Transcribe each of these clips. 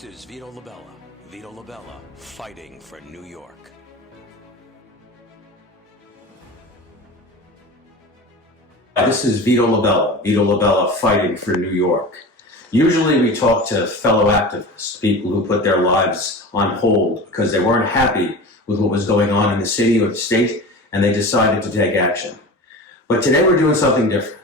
This is Vito LaBella. Vito LaBella, fighting for New York. This is Vito LaBella. Vito LaBella, fighting for New York. Usually we talk to fellow activists, people who put their lives on hold because they weren't happy with what was going on in the city or the state, and they decided to take action. But today we're doing something different.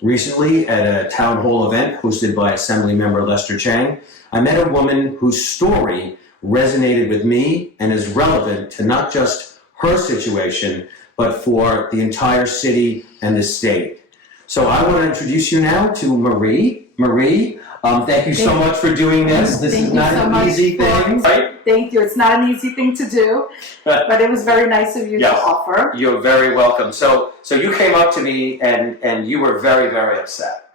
Recently, at a town hall event hosted by Assemblymember Lester Chang, I met a woman whose story resonated with me and is relevant to not just her situation, but for the entire city and the state. So I want to introduce you now to Marie. Marie, thank you so much for doing this. This is not an easy thing, right? Thank you. It's not an easy thing to do, but it was very nice of you to offer. You're very welcome. So you came up to me and you were very, very upset.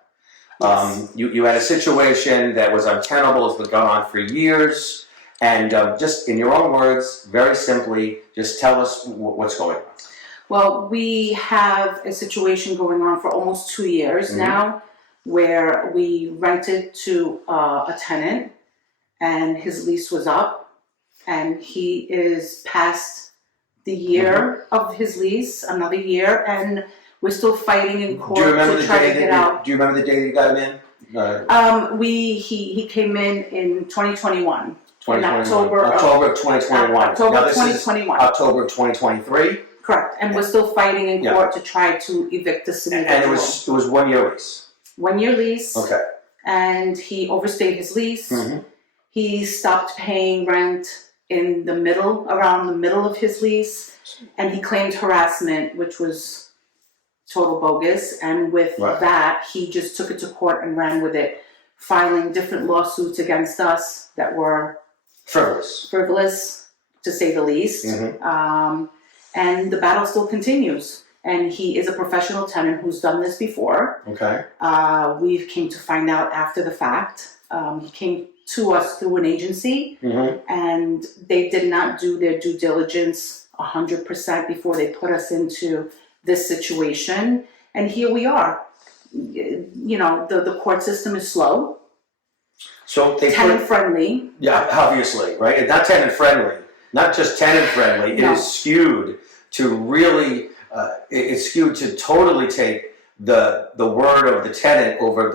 Yes. You had a situation that was untenable, it's been going on for years, and just in your own words, very simply, just tell us what's going on. Well, we have a situation going on for almost 2 years now, where we rented to a tenant, and his lease was up, and he is past the year of his lease, another year, and we're still fighting in court to try to get out. Do you remember the day you got him in? He came in 2021. 2021. In October of 2021. October now, this 2021. Is October of 2023. Correct, and we're still fighting in court to try to evict this individual. And it was 1 year lease. 1 year lease. Okay. And he overstayed his lease. He stopped paying rent in the middle, around the middle of his lease, and he claimed harassment, which was total bogus. And with that, he just took it to court and ran with it, filing different lawsuits against us that were frivolous, to say the least. And the battle still continues. And he is a professional tenant who's done this before. Okay. We've came to find out after the fact. He came to us through an agency, and they did not do their due diligence 100% before they put us into this situation. And here we are. You know, the court system is slow. So they tenant friendly. Yeah, obviously, right? It's not tenant friendly. Not just tenant friendly. No. It is skewed to really. It's skewed to totally take the word of the tenant over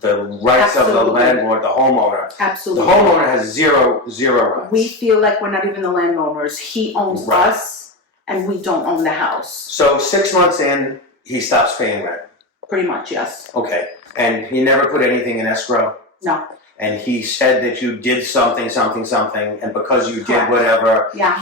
the rights of the landlord, the homeowner. Absolutely. The homeowner has zero rights. We feel like we're not even the landowners. He owns us, and we don't own the house. So 6 months in, he stops paying rent. Pretty much, yes. Okay. And he never put anything in escrow? No. And he said that you did something, and because you did whatever... Yeah,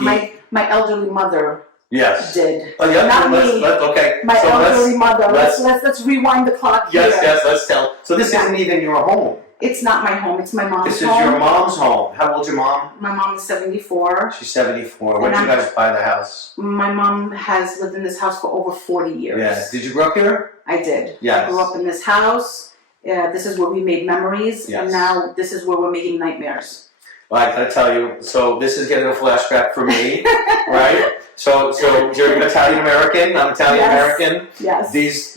my elderly mother... Yes. Did. Oh, yeah, not me. Okay. My elderly mother. Let's rewind the clock here. Yes, let's tell. So this isn't even your home. It's not my home. It's my mom's home. This is your mom's home. How old's your mom? My mom is 74. She's 74. When did you guys buy the house? My mom has lived in this house for over 40 years. Yeah. Did you grow up here? I did. Yes. I grew up in this house. This is where we made memories, and now this is where we're making nightmares. Well, I gotta tell you, so this is getting a flashback for me, right? So you're Italian American. I'm Italian American. Yes. These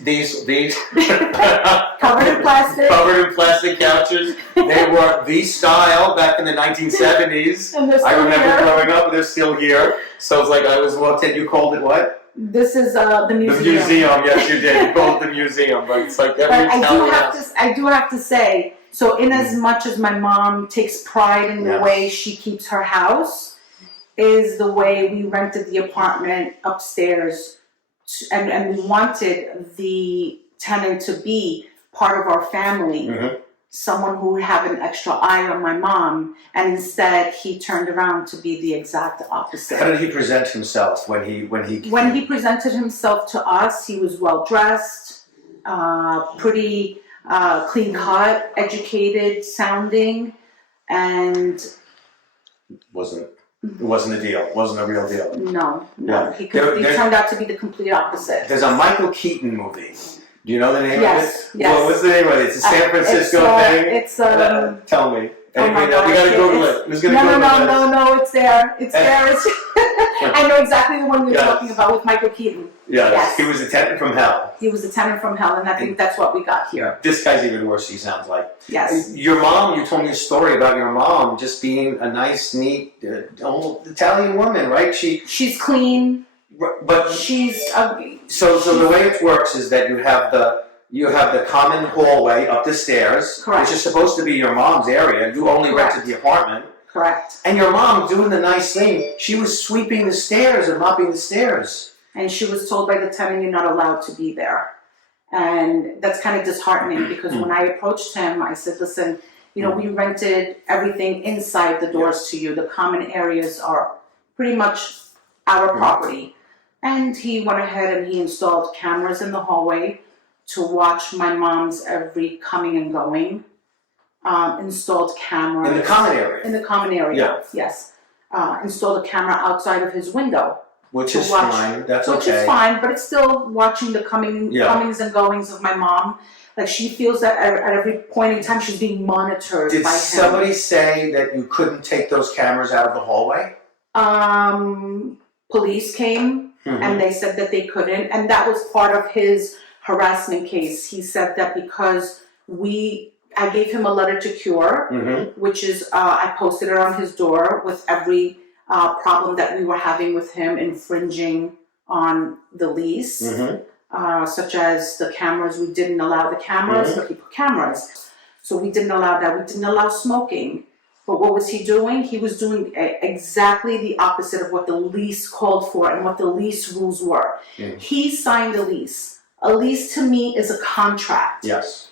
covered in plastic. Covered in plastic couches. They were the style back in the 1970s. And they're still I remember here. growing up. They're still here. So it's like I was walked in. You called it what? This is the museum. The museum. Yes, you did. You called it the museum, but it's like every Italian house. I do have to say. So in as much as my mom takes pride in the way she keeps her house, is the way we rented the apartment upstairs, and we wanted the tenant to be part of our family, someone who would have an extra eye on my mom, and instead he turned around to be the exact opposite. How did he present himself when he? When he presented himself to us, he was well dressed, pretty clean cut, educated sounding, and It wasn't a deal. It wasn't a real deal. No. Yeah. He turned out to be the complete opposite. There's a Michael Keaton movie. Do you know the name of it? Yes. Well, what's the name of it? It's a San Francisco thing? It's tell me. Oh my We God, gotta it Google is. it. Who's gonna No, Google it? no, it's there. It's there. I know exactly the one you're Yes. talking about with Michael Keaton. Yes. Yes. He was a tenant from hell. He was a tenant from hell, and I think that's what we got here. This guy's even worse, he sounds like. Yes. Your mom, you told me a story about your mom just being a nice, neat, old Italian woman, right? She's clean. But She's ugly. So the way it works is that you have the common hallway up the stairs, Correct. which is supposed to be your mom's area. You only Correct. rented the apartment. Correct. And your mom doing the nice thing. She was sweeping the stairs and mopping the stairs. And she was told by the tenant, you're not allowed to be there. And that's kind of disheartening because when I approached him, I said, listen, we rented everything inside the doors to you. The common areas are pretty much our property. And he went ahead and he installed cameras in the hallway to watch my mom's every coming and going. Installed cameras. In the common area. In the common area, yes. Installed a camera outside of his window. Which is fine, that's okay. Which is fine, but it's still watching the comings and goings of my mom. Like she feels that at every point in time she's being monitored by him. Did somebody say that you couldn't take those cameras out of the hallway? Police came and they said that they couldn't, and that was part of his harassment case. He said that because I gave him a letter to cure, which is I posted it on his door with every problem that we were having with him infringing on the lease, such as the cameras. We didn't allow the cameras, but he put cameras. So we didn't allow that. We didn't allow smoking. But what was he doing? He was doing exactly the opposite of what the lease called for and what the lease rules were. He signed a lease. A lease to me is a contract. Yes.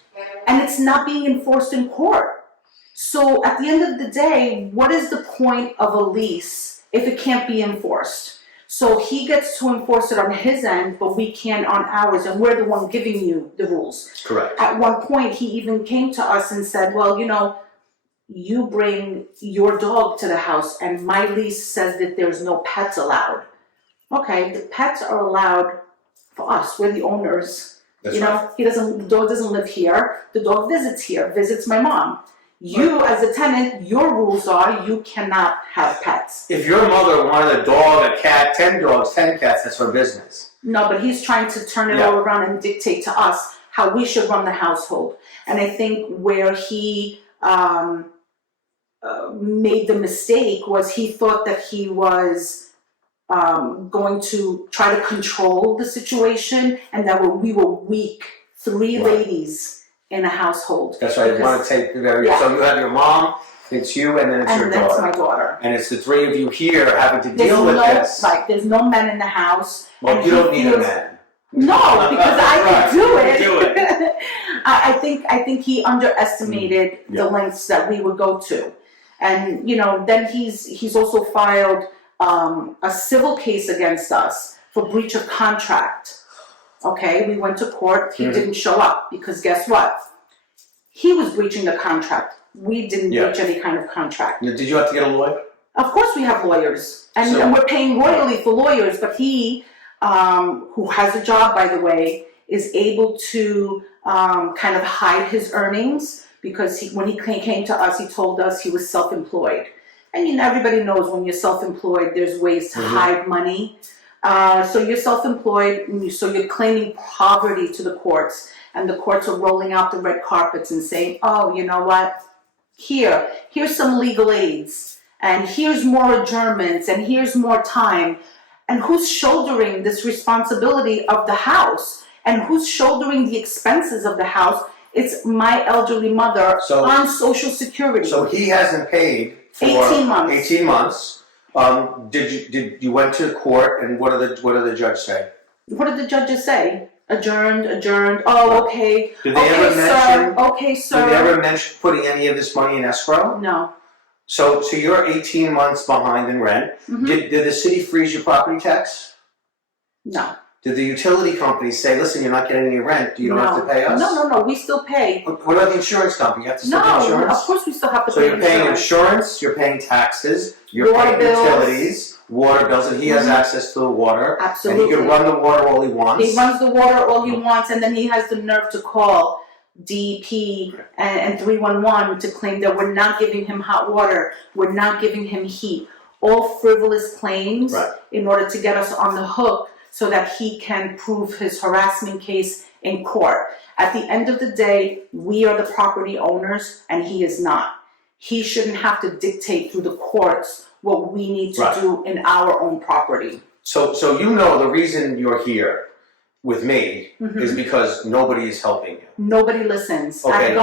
And it's not being enforced in court. So at the end of the day, what is the point of a lease if it can't be enforced? So he gets to enforce it on his end, but we can't on ours, and we're the one giving you the rules. Correct. At one point, he even came to us and said, well, you bring your dog to the house, and my lease says that there's no pets allowed. Okay, the pets are allowed for us. We're the owners. That's right. The dog doesn't live here. The dog visits here, visits my mom. You, as a tenant, your rules are you cannot have pets. If your mother wanted a dog, a cat, 10 dogs, 10 cats, that's her business. No, but he's trying to turn it all around and dictate to us how we should run the household. And I think where he made the mistake was he thought that he was going to try to control the situation, and that we were weak. Three ladies in a household. That's right. You want to take so you have your mom, it's you, and then it's your daughter. And that's my daughter. And it's the three of you here having to deal with this. Right, there's no men in the house. Well, you don't need a man. No, because I can do it. Do it. I think he underestimated the lengths that we would go to. And then he's also filed a civil case against us for breach of contract. Okay, we went to court. He didn't show up because guess what? He was breaching the contract. We didn't breach any kind of contract. Did you have to get a lawyer? Of course we have lawyers. And we're paying royally for lawyers, but he, who has a job, by the way, is able to kind of hide his earnings because when he came to us, he told us he was self-employed. And everybody knows when you're self-employed, there's ways to hide money. So you're self-employed, so you're claiming poverty to the courts, and the courts are rolling out the red carpets and saying, oh, you know what, here's some legal aids, and here's more adjournments, and here's more time. And who's shouldering this responsibility of the house? And who's shouldering the expenses of the house? It's my elderly mother on Social Security. So he hasn't paid for 18 months. 18 months. Did you went to court, and what did the judge say? What did the judges say? Adjourned. Oh, okay. Did they ever mention? Okay, sir. Did they ever mention putting any of this money in escrow? No. So you're 18 months behind in rent. Did the city freeze your property tax? No. Did the utility company say, listen, you're not getting any rent, you don't have to pay us? No, we still pay. What about the insurance company? You have to still pay insurance? No, of course we still have to pay insurance. So you're paying insurance, you're paying taxes, you're paying utilities, water bills, and he has access to the water. Absolutely. And he can run the water all he wants. He runs the water all he wants, and then he has the nerve to call DEP and 311 to claim that we're not giving him hot water, we're not giving him heat. All frivolous claims in order to get us on the hook so that he can prove his harassment case in court. At the end of the day, we are the property owners and he is not. He shouldn't have to dictate through the courts what we need to do in our own property. So the reason you're here with me is because nobody is helping you. Nobody listens. Okay.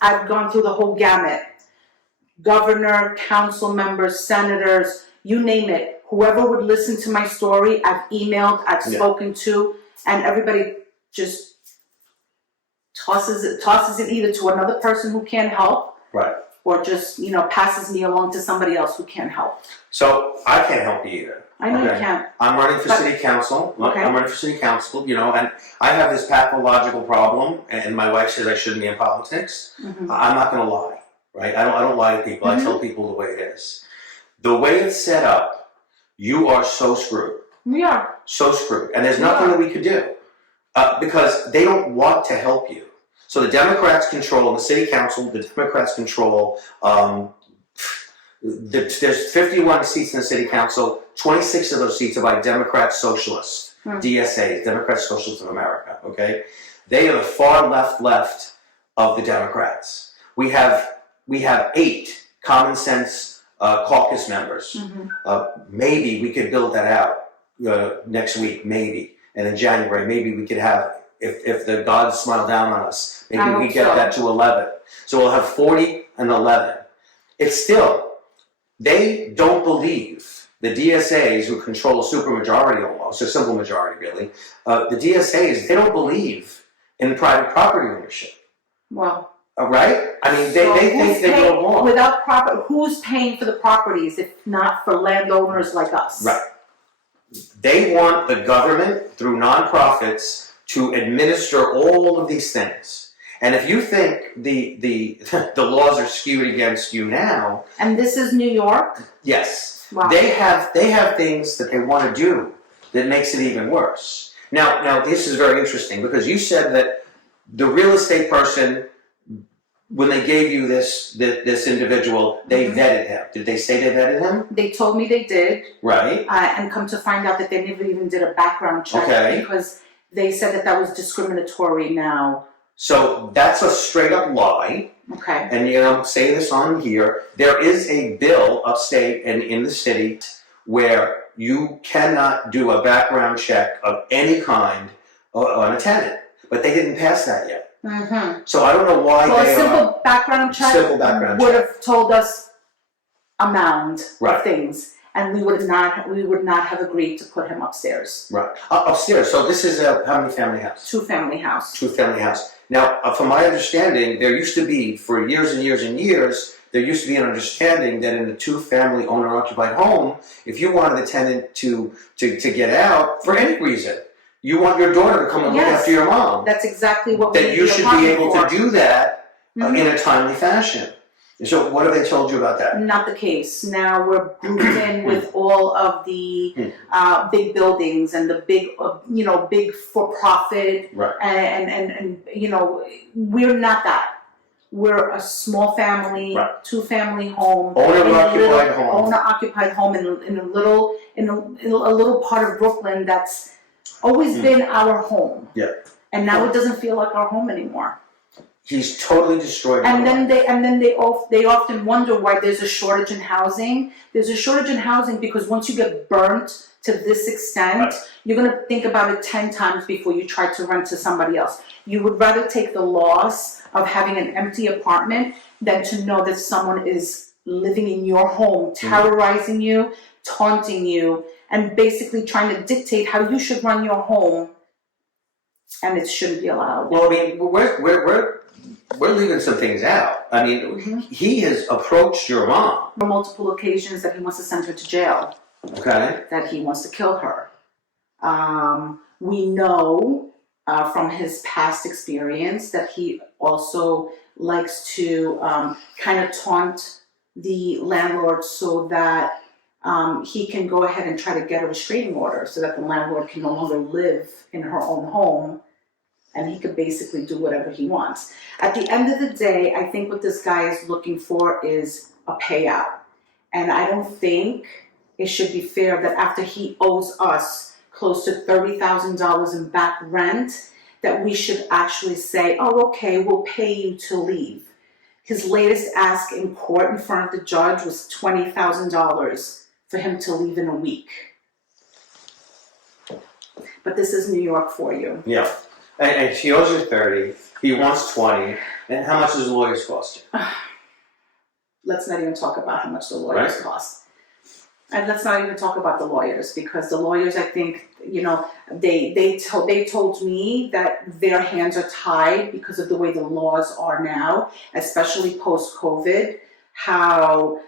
I've gone through the whole gamut. Governor, council members, senators, you name it. Whoever would listen to my story, I've emailed, I've spoken to, and everybody just tosses it either to another person who can't help, or just passes me along to somebody else who can't help. So I can't help you either. I know you can't. I'm running for city council. I'm running for city council, and I have this pathological problem, and my wife says I shouldn't be in politics. I'm not going to lie, right? I don't lie to people. I tell people the way it is. The way it's set up, you are so screwed. We are. So screwed. And there's nothing that we could do because they don't want to help you. So the Democrats control the city council, the Democrats control, there's 51 seats in the city council, 26 of those seats are by Democrat Socialists, DSAs, Democrat Socialists of America, okay? They are the far left of the Democrats. We have 8 common sense caucus members. Maybe we could build that out next week, maybe. And in January, maybe we could have, if the gods smile down on us, maybe we get that to 11. So we'll have 40 and 11. It's still, they don't believe, the DSAs who control a supermajority almost, a simple majority really, the DSAs, they don't believe in private property ownership. Well. Right? I mean, they think they go along. Without property, who's paying for the properties if not for landowners like us? Right. They want the government, through nonprofits, to administer all of these things. And if you think the laws are skewed against you now, and this is New York. Yes, wow. They have things that they want to do that makes it even worse. Now this is very interesting because you said that the real estate person, when they gave you this individual, they vetted him. Did they say they vetted him? They told me they did. Right. And come to find out that they never even did a background check because they said that was discriminatory now. So that's a straight up lie. Okay. And say this on here. There is a bill upstate and in the city where you cannot do a background check of any kind on a tenant, but they didn't pass that yet. So I don't know why a simple background check would have told us a mound of things, and we would not have agreed to put him upstairs. Right, upstairs. So this is how many family house? 2-family house. 2-family house. Now, from my understanding, there used to be, for years and years and years, there used to be an understanding that in a 2-family owner-occupied home, if you wanted the tenant to get out for any reason, you want your daughter to come and look after your mom. That's exactly what we that you should be able to do that in a timely fashion. So what have they told you about that? Not the case. Now we're grouped in with all of the big buildings and the big, big for-profit. Right. And we're not that. We're a small family, 2-family home, owner-occupied home in a little part of Brooklyn that's always been our home. Yeah. And now it doesn't feel like our home anymore. He's totally destroyed. And then they often wonder why there's a shortage in housing. There's a shortage in housing because once you get burnt to this extent, you're going to think about it 10 times before you try to rent to somebody else. You would rather take the loss of having an empty apartment than to know that someone is living in your home, terrorizing you, taunting you, and basically trying to dictate how you should run your home, and it shouldn't be allowed. Well, I mean, we're leaving some things out. I mean, he has approached your mom on multiple occasions that he wants to send her to jail. Okay. That he wants to kill her. We know from his past experience that he also likes to kind of taunt the landlord so that he can go ahead and try to get a restraining order so that the landlord can no longer live in her own home and he could basically do whatever he wants. At the end of the day, I think what this guy is looking for is a payout. And I don't think it should be fair that after he owes us close to $30,000 in back rent, that we should actually say, oh, okay, we'll pay you to leave. His latest ask in court in front of the judge was $20,000 for him to leave in a week. But this is New York for you. Yeah. And she owes you 30, he wants 20, and how much does the lawyers cost you? Let's not even talk about how much the lawyers cost. And let's not even talk about the lawyers, because the lawyers, I think, you know, they told me that their hands are tied because of the way the laws are now, especially post-COVID, how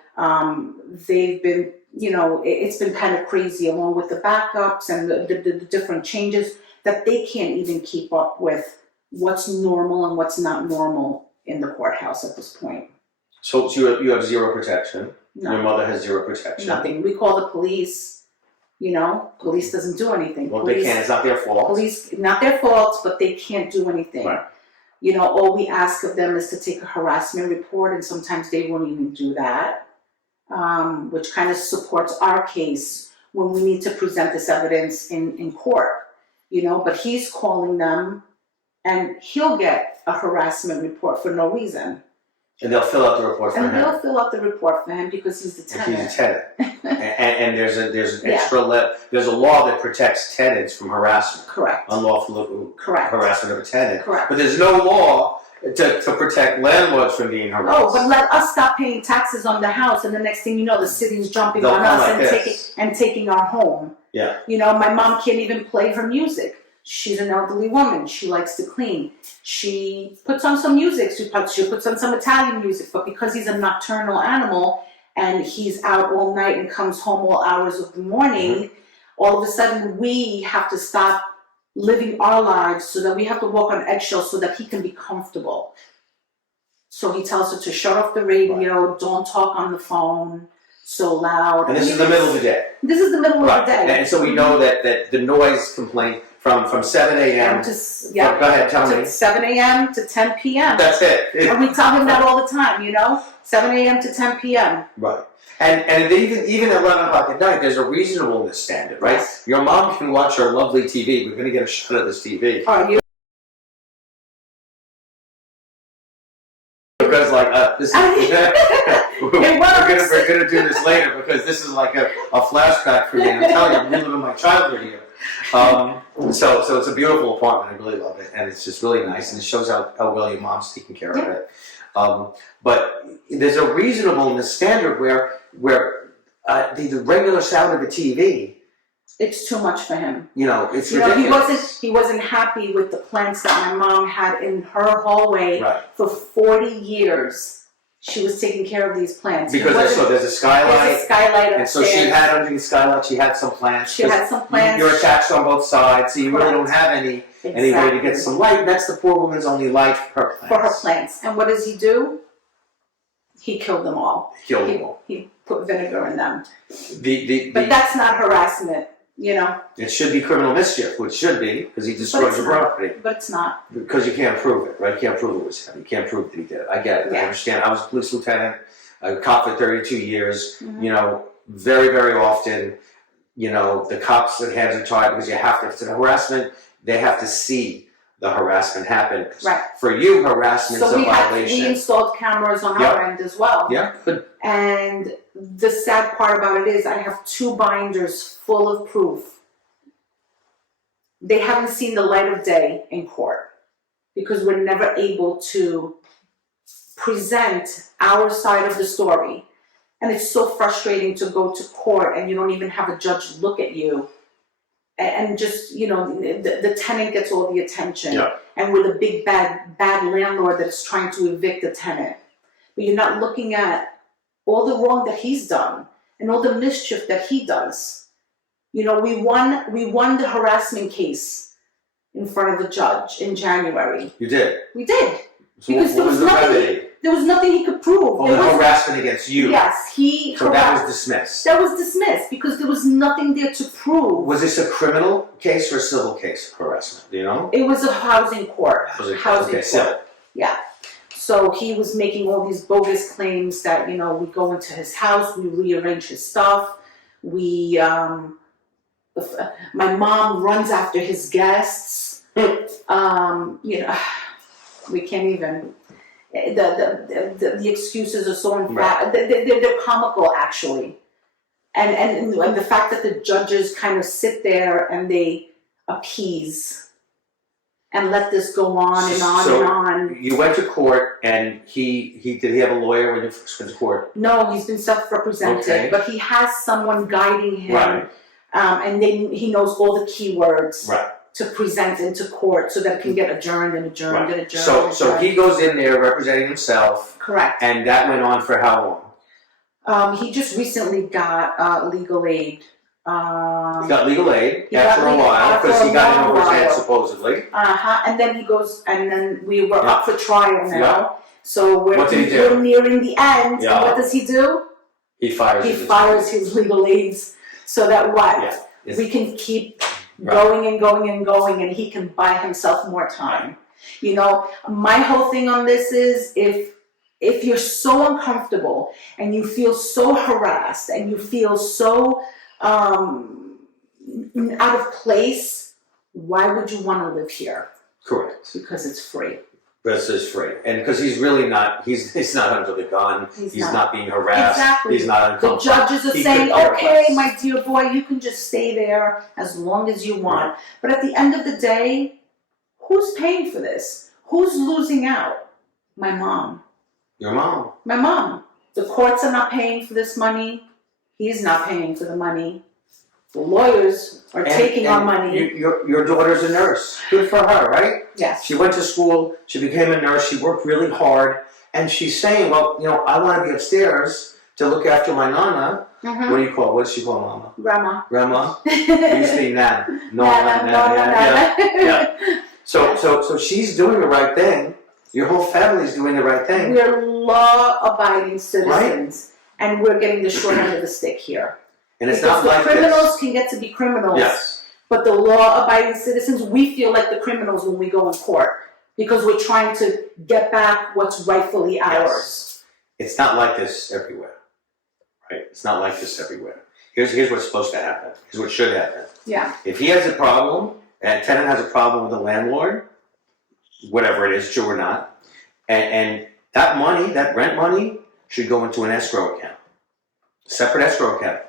they've been, you know, it's been kind of crazy, along with the backups and the different changes, that they can't even keep up with what's normal and what's not normal in the courthouse at this point. So you have zero protection. No. Your mother has zero protection. Nothing. We call the police. You know, police doesn't do anything. Well, police, they can't. It's not their fault. Police, not their fault, but they can't do anything. Right. You know, all we ask of them is to take a harassment report, and sometimes they won't even do that, which kind of supports our case when we need to present this evidence in court. You know, but he's calling them, and he'll get a harassment report for no reason. And they'll fill out the report for him. And they'll fill out the report for him because he's the tenant. He's a tenant. and there's an extra there's a law that protects tenants from harassment. Correct. Unlawful harassment of a tenant. Correct. But there's no law to protect landlords from being harassed. Oh, but let us stop paying taxes on the house, and the next thing you know, the city's jumping They'll on come us like and taking our home. Yeah. You know, my mom can't even play her music. She's an elderly woman. She likes to clean. She puts on some music. She puts on some Italian music. But because he's a nocturnal animal and he's out all night and comes home all hours of the morning, all of a sudden we have to stop living our lives, so that we have to walk on eggshells so that he can be comfortable. So he tells her to shut off the radio, don't talk on the phone so loud. And this is the middle of the day. This is the middle of the day. And so we know that the noise complaint from 7 a.m. to go ahead, tell me. 7 a.m. to 10 p.m. That's it. And we tell him that all the time, you know? 7 a.m. to 10 p.m. Right. And even at 11 o'clock at night, there's a reasonableness standard, right? Yes. Your mom can watch her lovely TV. We're going to get a shot of this TV. Are you? Because this we're gonna do this later, because this is like a flashback for me. I'm telling you, I'm reliving my childhood here. So it's a beautiful apartment. I really love it, and it's just really nice, and it shows how well your mom's taking care of it. But there's a reasonableness standard where the regular sound of a TV, it's too much for him. you know, it's You know, ridiculous. he wasn't happy with the plants that my mom had in her hallway Right. for 40 years. She was taking care of these plants. Because there's a skylight. There's a skylight upstairs. And so she had under the skylight, she had some plants. She had some plants. You're attached on both sides, so you really don't Correct. have any way to get some light. That's the poor woman's only light for her plants. For her plants. And what does he do? He killed them all. Killed them all. He put vinegar in them. But That's not harassment, you know? it should be criminal mischief, which should be, because he destroyed your property. But it's not. Because you can't prove it, right? You can't prove it was him. You can't prove that he did it. I get it. I Yeah. understand. I was a police lieutenant, a cop for 32 years. Mhm. You know, very, very often, you know, the cops' hands are tied because you have to, if it's an harassment, they have to see the harassment happen. Right. For you, harassment's So a we violation. installed cameras on our end as well. Yeah, good. And the sad part about it is I have 2 binders full of proof. They haven't seen the light of day in court because we're never able to present our side of the story. And it's so frustrating to go to court and you don't even have a judge look at you. And just, you know, the tenant gets all the attention. Yeah. And we're the big bad landlord that is trying to evict the tenant. But you're not looking at all the wrong that he's done and all the mischief that he does. You know, we won the harassment case in front of the judge in January. You did. We did. So Because what was the remedy? There was nothing he could prove. Oh, There the was, harassment against you. yes, he So that was harassed. dismissed. That was dismissed because there was nothing there to prove. Was this a criminal case or a civil case of harassment? Do you know? It was a housing court. Housing Housing okay, court. civil. Yeah. So he was making all these bogus claims that, you know, we go into his house, we rearrange his stuff, we, my mom runs after his guests. You know, we can't even. The excuses are so Right. they're comical actually, and the fact that the judges kind of sit there and they appease and let this go on and on So and on. you went to court, and he did he have a lawyer when you first went to court? No, he's been self-represented, Okay. but he has someone guiding him, Right. And then he knows all the keywords Right. to present into court so that it can get adjourned and adjourned and adjourned. So and so adjourned. he goes in there representing himself, Correct. and that went on for how long? He just recently got legal aid. He got legal aid He got after a legal- while after because a he got in long over his head while. supposedly. And then he goes, and then we were Yeah. up for trial now. Yeah. So What did he do? we're nearing the end. Yeah. And what does he do? He fires. He his fires his legal aids so that what? Yeah. It's- We can keep Right. going and going and going, and he can buy himself more time. You know, my whole thing on this is if you're so uncomfortable and you feel so harassed and you feel so out of place, why would you want to live here? Correct. Because it's free. This is free, and because he's really not. He's not under the gun. He's He's not. not being harassed. Exactly. He's not The uncomfortable. judges are He saying, could care okay, less. my dear boy, you can just stay there as long as you want. But at the end of the day, who's paying for this? Who's losing out? My mom. Your mom. My mom. The courts are not paying for this money. He's not paying for the money. The lawyers are taking our money. Your daughter's a nurse. Good for her, right? Yes. She went to school. She became a nurse. She worked really hard, and she's saying, "Well, you know, I want to be upstairs to look after my nana." Mhm. What do you call? What does she call mama? Grandma. Grandma. We used to be nana. No, Nana, yeah. yeah. So she's doing the right thing. Your whole family's doing the right thing. We're law-abiding citizens, and we're getting the short end of the stick here. And it's Because not like the criminals this. can get to be criminals, Yes. but the law-abiding citizens, we feel like the criminals when we go in court because we're trying to get back what's rightfully ours. It's not like this everywhere. Right? It's not like this everywhere. Here's what's supposed to happen. Here's what should happen. Yeah. If he has a problem, and a tenant has a problem with a landlord, whatever it is, true or not, and that money, that rent money, should go into an escrow account, separate escrow account.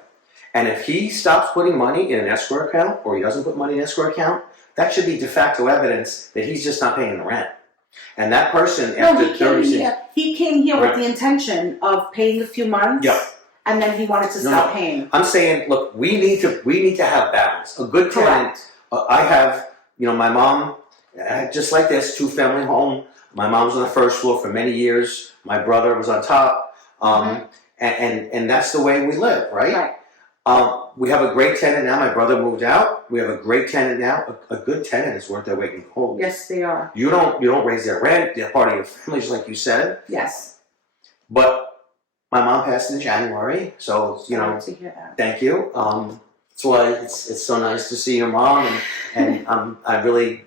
And if he stops putting money in an escrow account, or he doesn't put money in an escrow account, that should be de facto evidence that he's just not paying the rent. And that person, No, after he came 36 here. He came here with Right. the intention of paying a few months, Yeah. and then he wanted to No, stop no. paying. I'm saying, look, we need to have balance. A good tenant. Correct. I have, you know, my mom, just like this, 2-family home. My mom's on the first floor for many years. My brother was on top, and that's the way we live, right? Right. We have a great tenant now. My brother moved out. We have a great tenant now. A good tenant is worth their weight in gold. Yes, they are. You don't raise their rent. They're part of your family, just like you said. Yes. But my mom passed in January, so you know. Glad to hear that. Thank you. That's why it's so nice to see your mom, and I really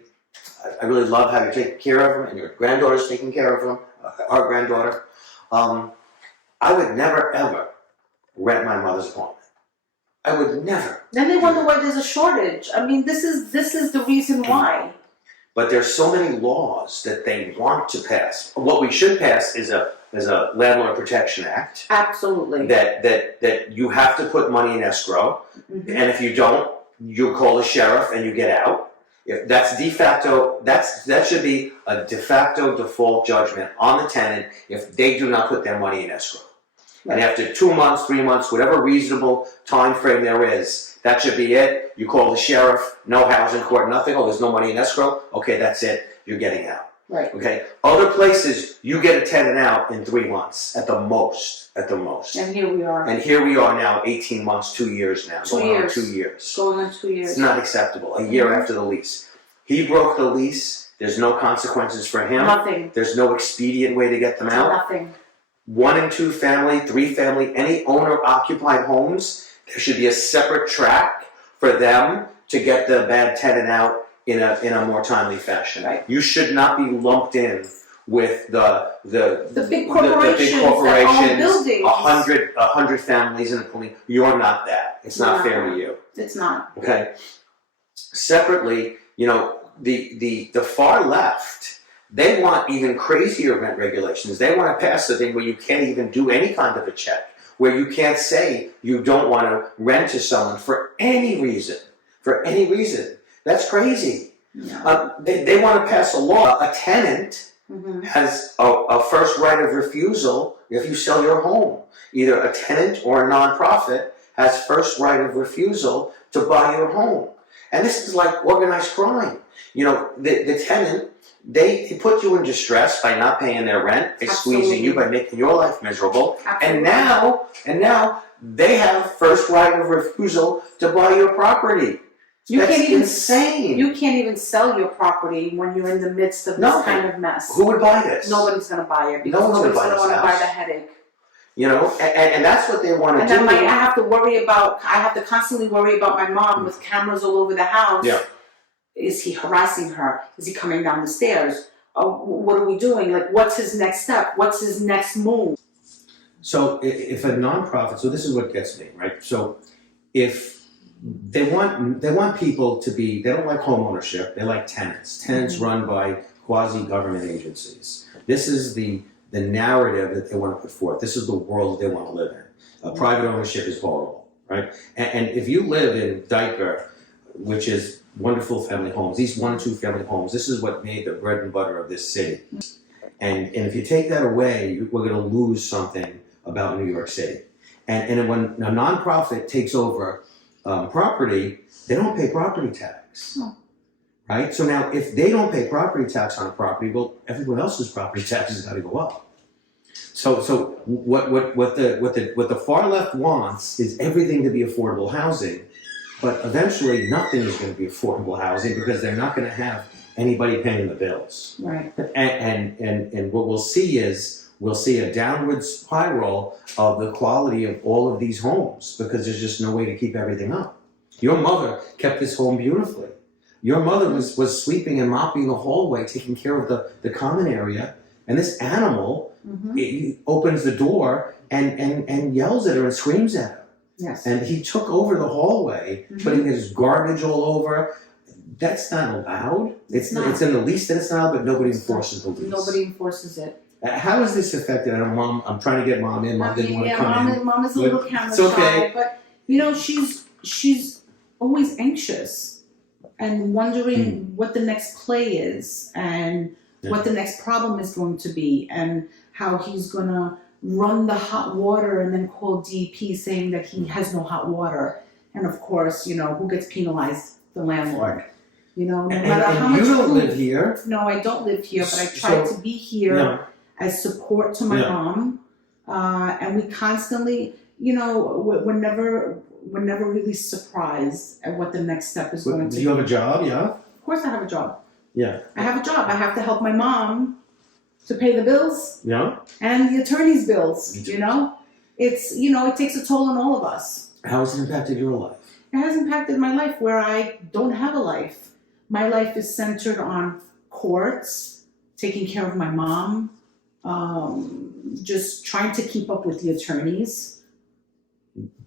love how you're taking care of him, and your granddaughter's taking care of him, our granddaughter. I would never ever rent my mother's apartment. I would never. Then they wonder why there's a shortage. I mean, this is the reason why. But there's so many laws that they want to pass. What we should pass is a Landlord Protection Act. Absolutely. That you have to put money in escrow, Mhm. and if you don't, you call the sheriff and you get out. If that's de facto, that should be a de facto default judgment on the tenant if they do not put their money in escrow. And after 2 months, 3 months, whatever reasonable time frame there is, that should be it. You call the sheriff, no housing court, nothing. Oh, there's no money in escrow. Okay, that's it. You're getting out. Right. Okay. Other places, you get a tenant out in 3 months at the most. At the most. And here we are. And here we are now, 18 months, 2 years now. 2 going on years. 2 years. Going on 2 years. It's not acceptable. A year after the lease. He broke the lease There's no consequences for him. Nothing. There's no expedient way to get them out. Nothing. 1 and 2 family, 3 family, any owner-occupied homes, there should be a separate track for them to get the bad tenant out in a more timely fashion. Right. You should not be lumped in with the big corporations that own buildings. 100 families in the police. You're not that. It's not fair to you. It's not. Okay. Separately, you know, the far left, they want even crazier rent regulations. They want to pass a thing where you can't even do any kind of a check, where you can't say you don't want to rent to someone for any reason. For any reason. That's crazy. Yeah. They want to pass a law. A tenant has a first right of refusal if you sell your home. Either a tenant or a nonprofit has first right of refusal to buy your home. And this is like organized crime. You know, the tenant, they put you in distress by not paying their rent, by squeezing you, by making your life miserable. Absolutely. And now they have first right of refusal to buy your property. That's insane. You can't even sell your property when you're in the midst of this kind of mess. Who would buy this? Nobody's going to buy it because nobody's going to want to buy house. the headache. You know, and that's what they want to And do. then I have to constantly worry about my mom with cameras all over the house. Yeah. Is he harassing her? Is he coming down the stairs? What are we doing? Like, what's his next step? What's his next move? So if a nonprofit, so this is what gets me, right? So if they want people to be, they don't like home ownership, they like tenants. Tenants run by quasi-government agencies. This is the narrative that they want to put forth. This is the world they want to live in. Private ownership is horrible, right? And if you live in Diker, which is wonderful family homes, these 1 and 2 family homes, this is what made the bread and butter of this city. And if you take that away, we're going to lose something about New York City. And when a nonprofit takes over property, they don't pay property tax, right? So now, if they don't pay property tax on a property, well, everyone else's property taxes got to go up. So what the far left wants is everything to be affordable housing, but eventually nothing is going to be affordable housing because they're not going to have anybody paying the bills. Right. And what we'll see is a downward spiral of the quality of all of these homes because there's just no way to keep everything up. Your mother kept this home beautifully. Your mother was sweeping and mopping the hallway, taking care of the common area, and this animal it opens the door and yells at her and screams at her. Yes. And he took over the hallway, putting his garbage all over. That's not allowed. It's in the lease that it's not allowed, but nobody enforces the lease. Nobody enforces it. How has this affected? I know, Mom. I'm trying to get Mom in. Mom didn't want to come in. Mom is a little camera shy, but you know she's always anxious and wondering what the next play is and what the next problem is going to be and how he's gonna run the hot water and then call DP saying that he has no hot water. And of course, you know, who gets penalized? The landlord. You know, no matter how much. You don't live here. No, I don't live here, but I try to be here as support to my mom. And we constantly, you know, we're never really surprised at what the next step is going to be. Do you have a job? Yeah. Of course I have a job. Yeah. I have a job. I have to help my mom to pay the bills. Yeah. And the attorney's bills, you know? It's, you know, it takes a toll on all of us. How has it impacted your life? It has impacted my life where I don't have a life. My life is centered on courts, taking care of my mom, just trying to keep up with the attorneys.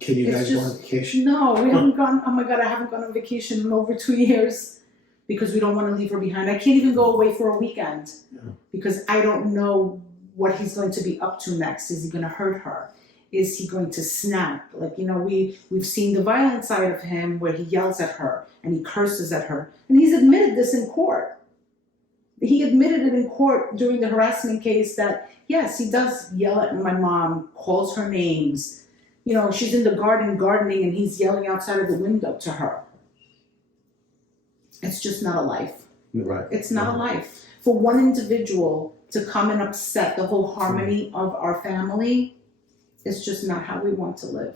Can you guys go on vacation? No, we haven't gone. Oh my God, I haven't gone on vacation in over 2 years because we don't want to leave her behind. I can't even go away for a weekend because I don't know what he's going to be up to next. Is he going to hurt her? Is he going to snap? Like, you know, we've seen the violent side of him where he yells at her and he curses at her. And he's admitted this in court. He admitted it in court during the harassment case that, yes, he does yell at my mom, calls her names. You know, she's in the garden gardening and he's yelling outside of the window to her. It's just not a life. Right. It's not a life. For one individual to come and upset the whole harmony of our family, it's just not how we want to live.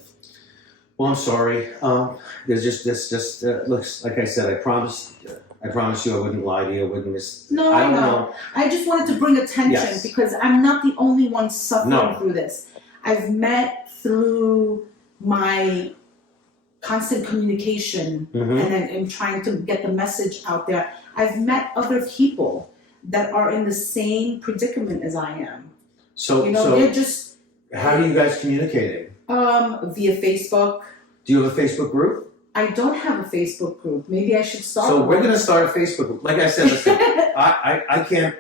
Well, I'm sorry. There's just looks like I said. I I promise you I wouldn't lie to you, I wouldn't No, I I don't know. I just wanted to bring attention Yes. because I'm not the only one suffering No. through this. I've met through my constant communication and trying to get the message out there. I've met other people that are in the same predicament as I am. So, You know, so they're just how are you guys communicating? via Facebook. Do you have a Facebook group? I don't have a Facebook group. Maybe I should start. So one. we're going to start a Facebook group. Like I said, listen, I can't.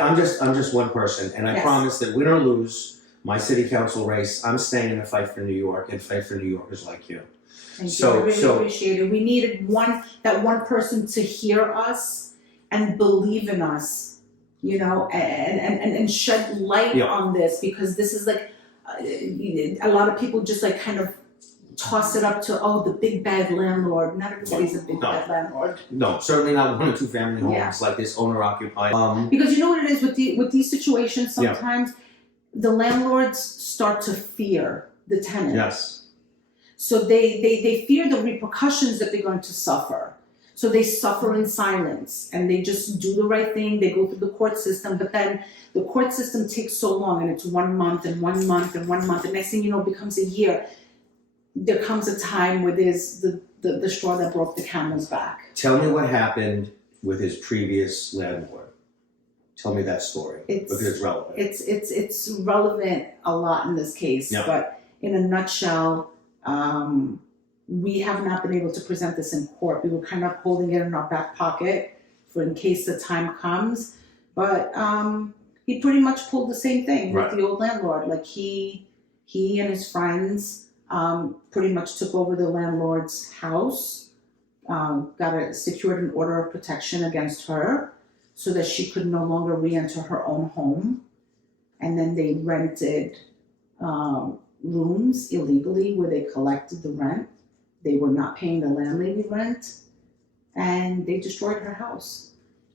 I'm just one person, and I Yes. promise that win or lose my city council race, I'm staying in a fight for New York and fight for New Yorkers like you. Thank So- you. I really so- appreciate it. We needed that one person to hear us and believe in us, you know, and shed light Yeah. on this because this is like a lot of people just like kind of toss it up to the big bad landlord. Not everybody's a big No. bad landlord. No, certainly not 1 or 2 family homes Yeah. like this owner occupied. Because you know what it is with these situations. Yeah. Sometimes the landlords start to fear the tenant. Yes. So they fear the repercussions that they're going to suffer. So they suffer in silence and they just do the right thing. They go through the court system, but then the court system takes so long and it's 1 month and 1 month and 1 month. And next thing you know, it becomes a year. There comes a time where there's the straw that broke the camel's back. Tell me what happened with his previous landlord. Tell me that story because it's relevant. It's relevant a lot in this case, Yeah. but in a nutshell, we have not been able to present this in court. We were kind of holding it in our back pocket for in case the time comes. But he pretty much pulled the same thing Right. with the old landlord. Like he and his friends pretty much took over the landlord's house, secured an order of protection against her so that she could no longer re-enter her own home. And then they rented rooms illegally where they collected the rent. They were not paying the landlady rent, and they destroyed her house.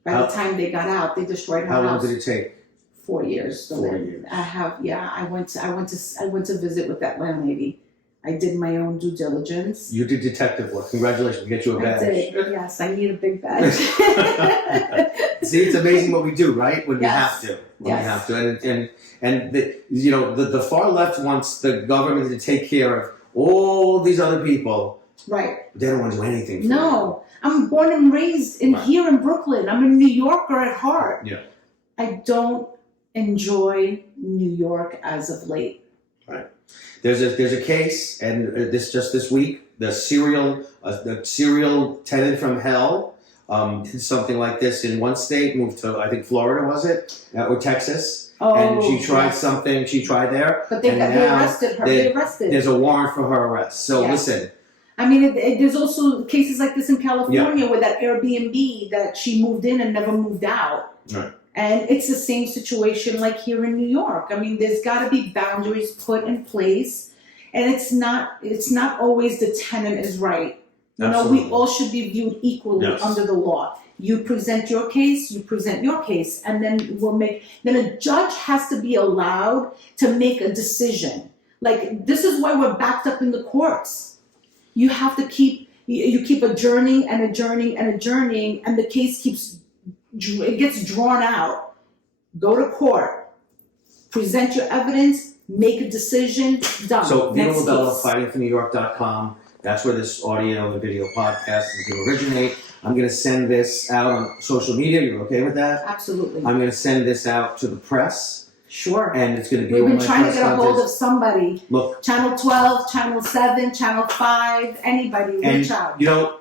By the time they got out, they destroyed her How long house. did it take? 4 years. 4 years. I went to visit with that landlady. I did my own due diligence. You did detective work. Congratulations, we get you a I badge. did. Yes, I need a big badge. See, it's amazing what we do, right? When we Yes. have to. When we Yes. have to. And the far left wants the government to take care of all these other people. Right. They don't want to do anything for No, I'm born and raised here in Brooklyn. I'm a New Yorker at heart. Yeah. I don't enjoy New York as of late. you. There's a case, and this week, the serial tenant from hell did something like this in one state, moved to I think Florida, was it, or Texas? And she tried something. She tried there, But they arrested her. They arrested. There's a warrant for her arrest. So Yes. listen. I mean, there's also cases like this in California where that Airbnb that she moved in and never moved out. Right. And it's the same situation like here in New York. I mean, there's got to be boundaries put in place, and it's not always the tenant is right. You know, we all should be viewed equally under the law. You present your case, and then then a judge has to be allowed to make a decision. Like, this is why we're backed up in the courts. You have to keep adjourning and adjourning and adjourning, and the case gets drawn out. Go to court, present your evidence, make a decision, done. So Vito Next LaBella, case. fightingfornewyork.com. That's where this audio and video podcast is going to originate. I'm going to send this out on social media. You're okay with that? Absolutely. I'm going to send this out to the press, Sure. and it's going to be We've on been my trying to press get a hold of conference. somebody. Look, Channel 12, Channel 7, Channel 5, anybody, reach out. you know,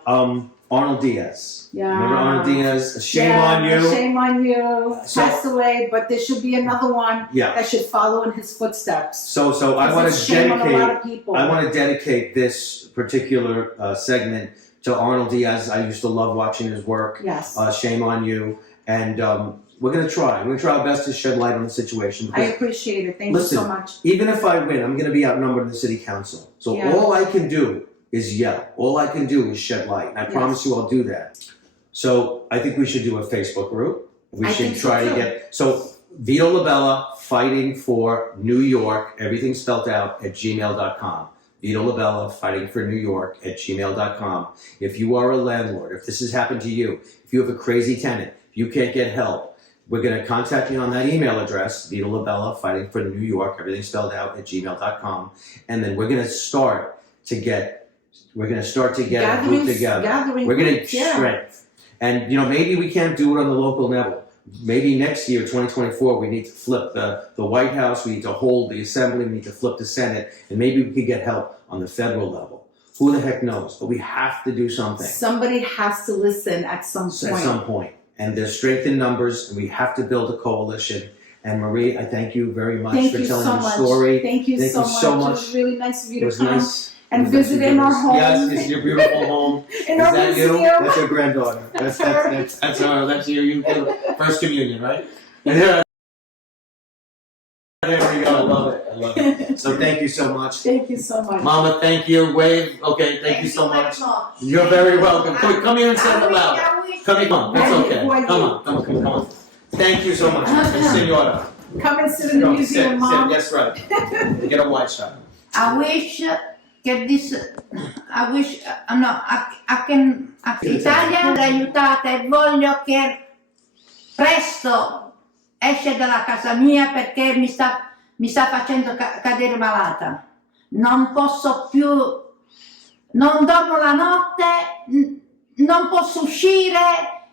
Arnold Diaz. Yeah. Remember Arnold Diaz? Shame on you. Shame on you. So- Passed away, but there should be another one Yeah. that should follow in his footsteps. So I want to Shame on a lot dedicate. of people. I want to dedicate this particular segment to Arnold Diaz. I used to love watching his work. Yes. Shame on you. And we're going to try. We're going to try our best to shed light on the situation. I Because appreciate it. Thank listen, you so much. even if I win, I'm going to be outnumbered in the city council. So Yeah. all I can do is yell. All I can do is shed light. And I promise you I'll do that. So I think we should do a Facebook group. We I should think so, try to too. get... So Vito LaBella, fighting for New York, everything spelled out, at gmail.com. Vito LaBella, fighting for New York at gmail.com. If you are a landlord, if this has happened to you, if you have a crazy tenant, if you can't get help, we're going to contact you on that email address, Vito LaBella, fighting for New York, everything spelled out at gmail.com. And then we're going to start to get a group together. We're going to strength. And, maybe we can't do it on the local level. Maybe next year, 2024, we need to flip the White House, we need to hold the Assembly, we need to flip the Senate, and maybe we could get help on the federal level. Who the heck knows? But we have to do something. Somebody has to listen at some point. At some point. And there's strength in numbers, and we have to build a coalition. And Marie, I thank you very much for telling your story. Thank you so much. It was really nice of you to come. Nice. And visit in our home. Yes, it's your beautiful home. In Is our that museum. you? That's your granddaughter. That's you first communion, right? There we go. I love it. So thank you so much. Thank you so much. Mama, thank you. Wave. Okay, thank you so much. You're very welcome. Come here and say it loud. Come here, come on. It's okay. Come on. Thank you so much, Senora. Come and sit in the museum, Mom. Yes, right. Get a white shot. I wish l'Italia aiutate e voglio che presto esce dalla casa mia perché mi sta facendo cadere malata. Non posso più, non dormo la notte, non posso uscire,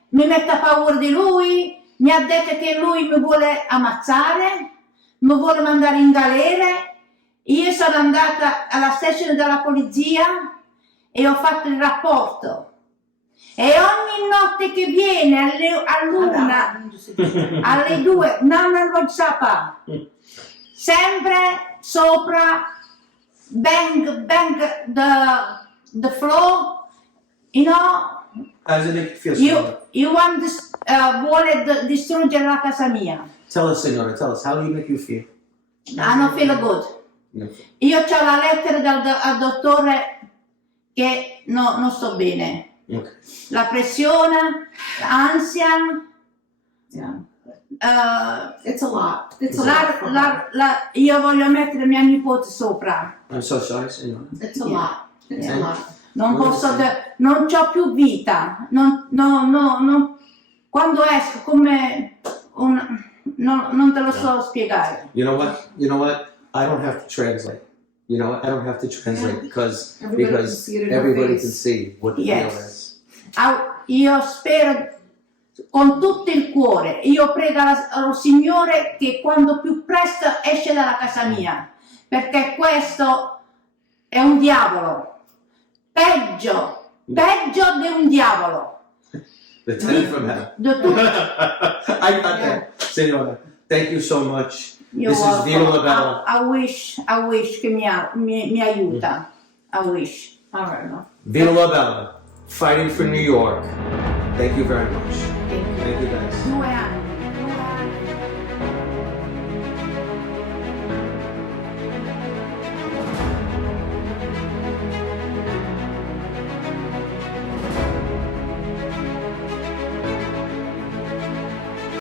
mi mette a paura di lui, mi ha detto che lui mi vuole ammazzare, mi vuole mandare in galera. Io sono andata alla station della polizia e ho fatto il rapporto. E ogni notte che viene all'una, alle 2, non lo sa, sempre sopra, bang the floor, How does it make you feel? vuole distruggere la casa mia. Tell us, Senora, tell us. How do you make you feel? I don't feel good. No. Io ho la lettera al dottore che non sto bene. Okay. La pressione, l'ansia. Yeah. It's a lot. Io voglio mettere mia nipote sopra. I'm so sorry, Senora. It's a lot. It's a lot. Non posso, non c'ho più vita. Quando esco come non te lo so spiegare. You know what? I don't have to translate. I don't have to translate because everybody can see what the deal is. Io spero con tutto il cuore, io prego al Signore che quando più presto esce dalla casa mia, perché questo è un diavolo, peggio di un diavolo. The tenant from hell. I got that. Senora, thank you so much. This is Vito LaBella. I wish che mi aiuta. I wish. All right, no. Vito LaBella, fighting for New York. Thank you very much. Thank you. Thank you guys. 2 anni.